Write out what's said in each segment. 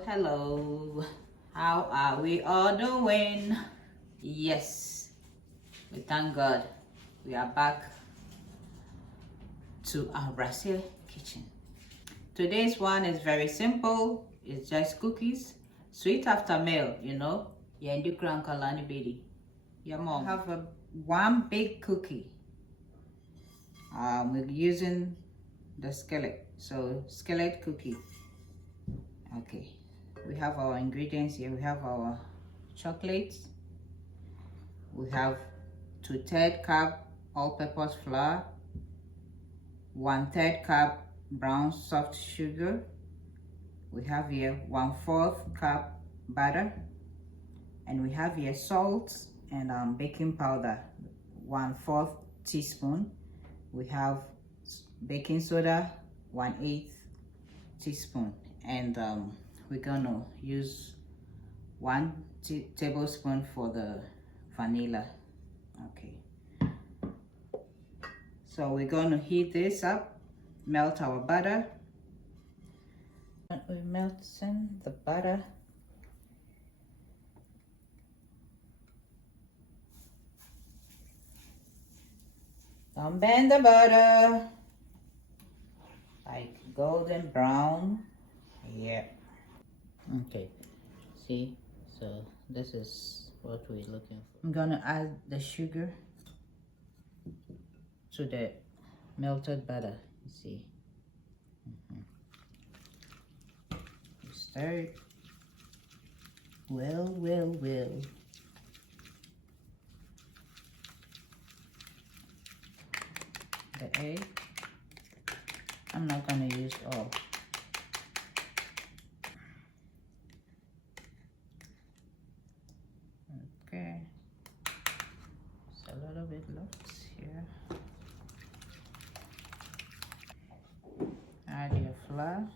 Hello. How are we all doing? Yes, we thank God. We are back to our Brazil kitchen. Today's one is very simple. It's just cookies. Sweet after meal, you know. Yeah, and you can call anybody. Your mom. Have one big cookie. We're using the skillet. So skillet cookie. Okay. We have our ingredients here. We have our chocolates. We have 2/3 cup all-purpose flour, 1/3 cup brown soft sugar. We have here 1/4 cup butter, and we have here salt and baking powder, 1/4 teaspoon. We have baking soda, 1/8 teaspoon, and we're gonna use 1 tablespoon for the vanilla. Okay, so we're gonna heat this up, melt our butter. We're melting the butter. Don't bend the butter, like golden brown. Yeah. Okay, see, so this is what we're looking for. I'm gonna add the sugar to the melted butter. You see, stir it well. The egg, I'm not gonna use all. Okay, it's a little bit left here. Add your flour,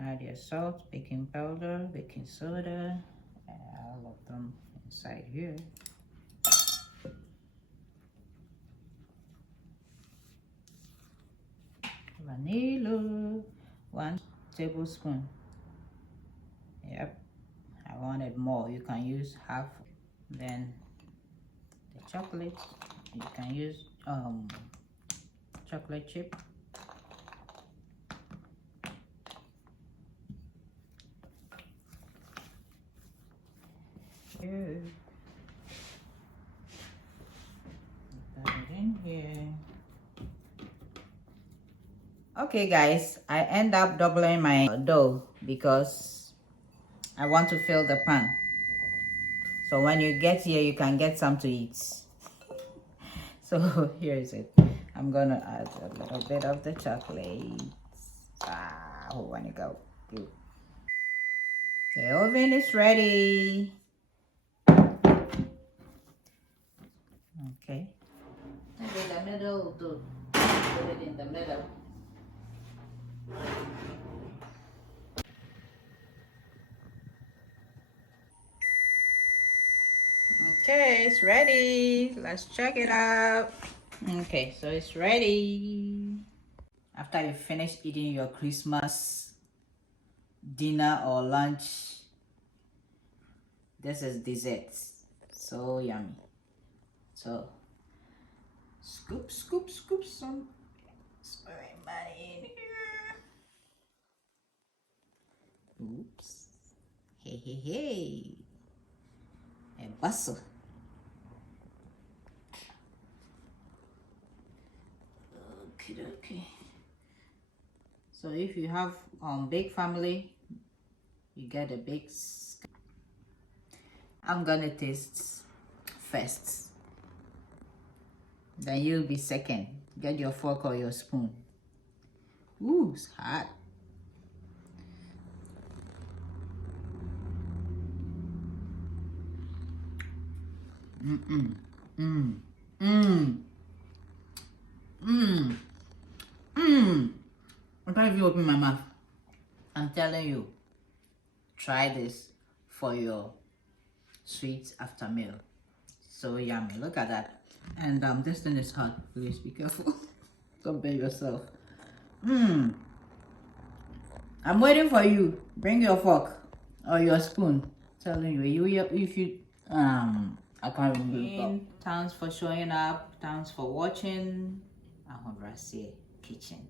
add your salt, baking powder, baking soda, and all of them inside here. Vanilla, 1 tablespoon. Yep, I wanted more. You can use half. Then the chocolate, you can use chocolate chip. Here. Put it in here. Okay guys, I end up doubling my dough because I want to fill the pan. So when you get here, you can get some to eat. So here is it. I'm gonna add a little bit of the chocolate. When you go. Good. The oven is ready. Okay. Maybe the middle to put it in the middle. Okay, it's ready. Let's check it out. Okay, so it's ready. After you finish eating your Christmas dinner or lunch, this is dessert. So yummy. So scoop some money in here. Oops. Hey. And bustle. Okay. So if you have big family, you get a big. I'm gonna taste first. Then you'll be second. Get your fork or your spoon. Ooh, it's hot. I can't even open my mouth. I'm telling you, try this for your sweet after meal. So yummy. Look at that. And this thing is hot. Please be careful. Don't burn yourself. I'm waiting for you. Bring your fork or your spoon. Telling you, if you I can't remember. Thanks for showing up. Thanks for watching. Ahobrasier Kitchen.